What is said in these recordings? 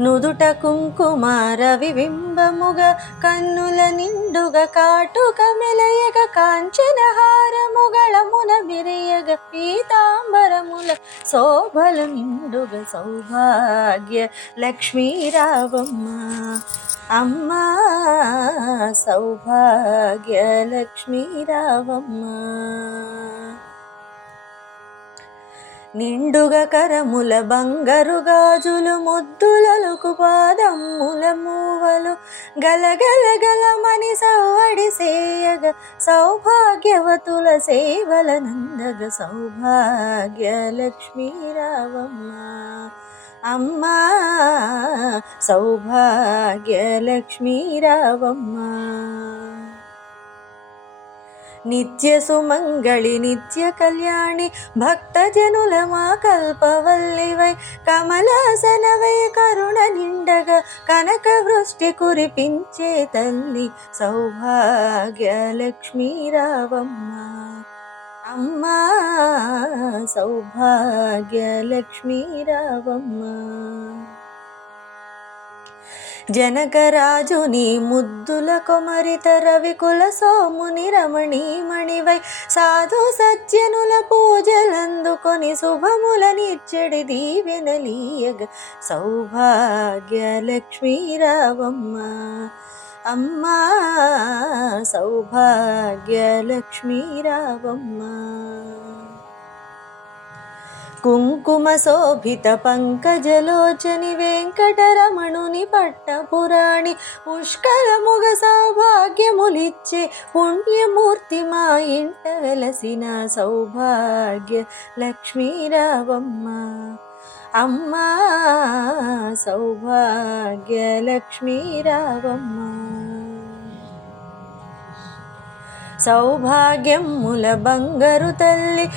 నుదుట కుంకుమ రవిబింబముగ కన్నుల నిండుగ కాటుక మెలయగ కాంచన హారముగళమున మిరియగ పీతాంబరముల శోభల నిండుగ సౌభాగ్య లక్ష్మీరావమ్మ. అమ్మా సౌభాగ్య లక్ష్మీరావమ్మ. నిండుగా కరముల బంగారు గాజులు ముద్దులలుకు పాదమ్ముల మూవలు. గలగల గలమని సవ్వడి సేయగ సౌభాగ్యవతుల సేవల నందగ సౌభాగ్య లక్ష్మీ రావమ్మ. అమ్మా సౌభాగ్య లక్ష్మీ రావమ్మ. నిత్య సుమంగళి నిత్య కళ్యాణి భక్తజనుల మా కల్పవల్లివై కమలాసనవై కరుణ నిండగ కనక వృష్టి కురిపించే తల్లి సౌభాగ్య లక్ష్మీ రావమ్మ. అమ్మా సౌభాగ్య రావమ్మ. జనకరాజుని ముద్దుల కొమరిత రవికుల సోముని రమణీమణివై సాధు సజ్జనుల పూజలందుకొని శుభముల నిచ్చడి దీవెనలీయగ సౌభాగ్య లక్ష్మీ రావమ్మ. అమ్మా సౌభాగ్య లక్ష్మీ రావమ్మ. కుంకుమశోభిత పంకజలోచని వెంకటరమణుని పట్టపురాణి పుష్కరముగ సౌభాగ్యములిచ్చే పుణ్యమూర్తి మా ఇంట వెలసిన సౌభాగ్య లక్ష్మీరావమ్మ. అమ్మా సౌభాగ్య లక్ష్మీరావమ్మ. సౌభాగ్యముల బంగారు తల్లి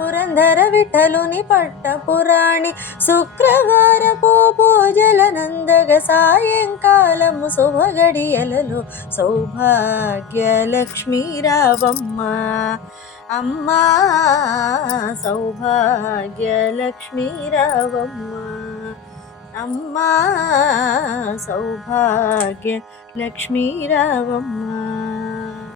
పురంధర విఠలుని పట్ట పురాణి శుక్రవార పూజల నందగ సాయంకాలము శుభగడియలలో సౌభాగ్య లక్ష్మీ రావమ్మ. అమ్మా సౌభాగ్య లక్ష్మీ రావమ్మ. అమ్మా సౌభాగ్య లక్ష్మీ రావమ్మ.